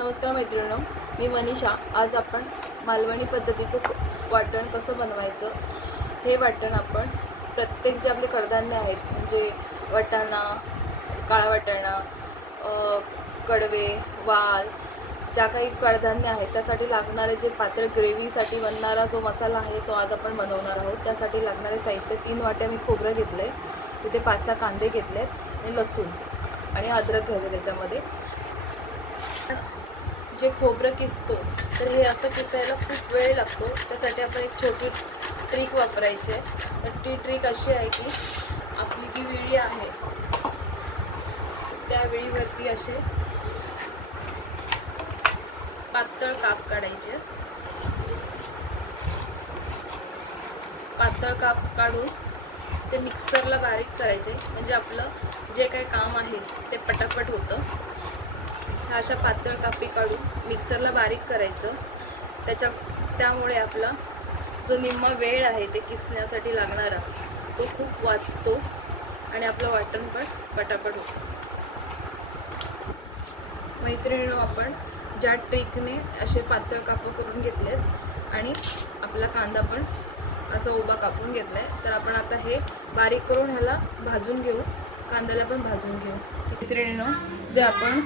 नमस्कार मैत्रिणींनो मी मनीषा. आज आपण मालवणी पद्धतीचं वाटण कसं बनवायचं हे वाटण आपण प्रत्येक जे आपले कडधान्य आहेत म्हणजे वाटाणा काळा वाटाणा कडवे वाल ज्या काही कडधान्य आहेत त्यासाठी लागणारे जे पातळ ग्रेव्हीसाठी बनणारा जो मसाला आहे तो आज आपण बनवणार आहोत. त्यासाठी लागणारे साहित्य तीन वाट्या मी खोबरं घेतलं आहे तिथे पाच सहा कांदे घेतले आहेत आणि लसूण आणि अद्रक घ्यायचं त्याच्यामध्ये. जे खोबरं किसतो तर हे असं किसायला खूप वेळ लागतो. त्यासाठी आपण एक छोटी ट्रिक वापरायची आहे. तर ती ट्रिक अशी आहे की आपली जी विळी आहे त्या विळीवरती असे पातळ काप काढायचे. पातळ काप काढून ते मिक्सरला बारीक करायचे. म्हणजे आपलं जे काही काम आहे ते पटापट होतं. अशा पातळ कापी काढून मिक्सरला बारीक करायचं. त्याच्या त्यामुळे आपला जो निम्मा वेळ आहे ते किसण्यासाठी लागणारा तो खूप वाचतो आणि आपलं वाटण पण पटापट होतं. मैत्रिणीनं आपण ज्या ट्रिकने असे पातळ कापं करून घेतलेत आणि आपला कांदा पण असा उभा कापून घेतला आहे तर आपण आता हे बारीक करून ह्याला भाजून घेऊ. कांद्याला पण भाजून घेऊ. मैत्रिणीनं जे आपण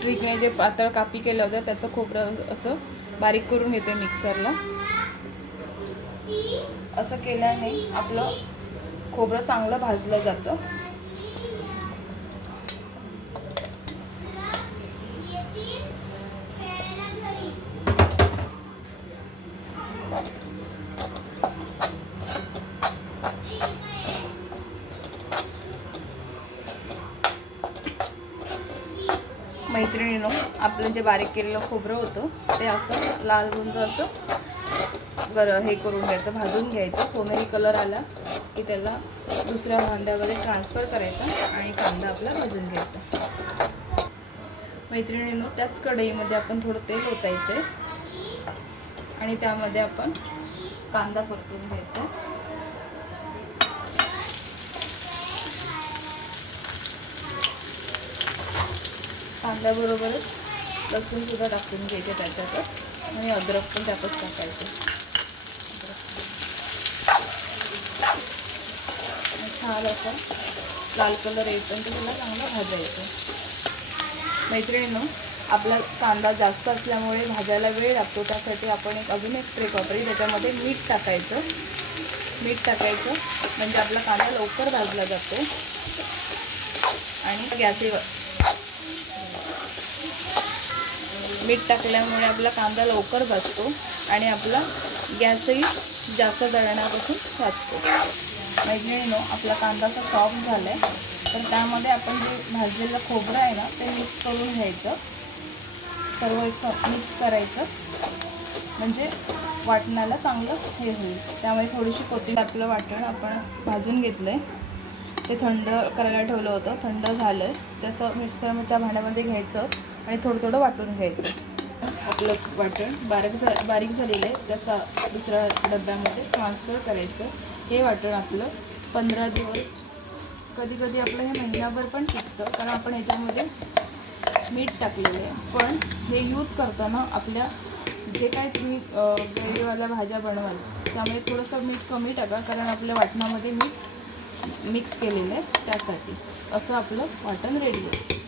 ट्रिकने जे पातळ कापी केलं होतं त्याचं खोबरं असं बारीक करून घेते मिक्सरला असं केल्याने आपलं खोबरं चांगलं भाजलं जातं. मैत्रिणीनं आपलं जे बारीक केलेलं खोबरं होतं ते असं लाल गुंज असं बरं हे करून घ्यायचं भाजून घ्यायचं. सोनेरी कलर आला की त्याला दुसऱ्या भांड्यामध्ये ट्रान्सफर करायचा आणि कांदा आपला भाजून घ्यायचा. मैत्रिणीनं त्याच कढईमध्ये आपण थोडं तेल ओतायचं आहे आणि त्यामध्ये आपण कांदा परतून घ्यायचा. कांद्याबरोबरच लसूणसुद्धा टाकून घ्यायचे त्याच्यातच. आणि अद्रक पण त्यातच टाकायचं. छान असा लाल कलर येईपर्यंत त्याला चांगलं भाजायचं. मैत्रिणीनं आपला कांदा जास्त असल्यामुळे भाजायला वेळ लागतो. त्यासाठी आपण एक अजून एक ट्रेक वापरी त्याच्यामध्ये मीठ टाकायचं. मीठ टाकायचं. म्हणजे आपला कांदा लवकर भाजला जातो. आणि गॅसवर मीठ टाकल्यामुळे आपला कांदा लवकर भाजतो आणि आपला गॅसही जास्त जळण्यापासून वाचतो. मैत्रिणीनो आपला कांदा असा सॉफ्ट झाला आहे तर त्यामध्ये आपण जे भाजलेलं खोबरं आहे ना ते मिक्स करून घ्यायचं. सर्व एक मिक्स करायचं. म्हणजे वाटणाला चांगलं हे होईल. त्यामुळे थोडीशी कोथिंबीर आपलं वाटण आपण भाजून घेतलं आहे ते थंड करायला ठेवलं होतं. थंड झालं आहे तसं करून त्या भांड्यामध्ये घ्यायचं. आणि थोडं थोडं वाटून घ्यायचं. आपलं वाटण बारीक झा बारीक झालेलं आहे. त्याचा दुसऱ्या डब्यामध्ये ट्रान्सफर करायचं हे वाटण आपलं पंधरा दिवस. कधी कधी आपलं हे महिनाभर पण टिकतं कारण आपण ह्याच्यामध्ये मीठ टाकलेलं आहे. पण हे यूज करताना आपल्या जे काय तुम्ही ग्रेव्हीवाल्या भाज्या बनवाल त्यामुळे थोडंसं मीठ कमी टाका कारण आपल्या वाटणामध्ये मीठ मिक्स केलेलं आहे त्यासाठी. असं आपलं वाटण रेडी होतं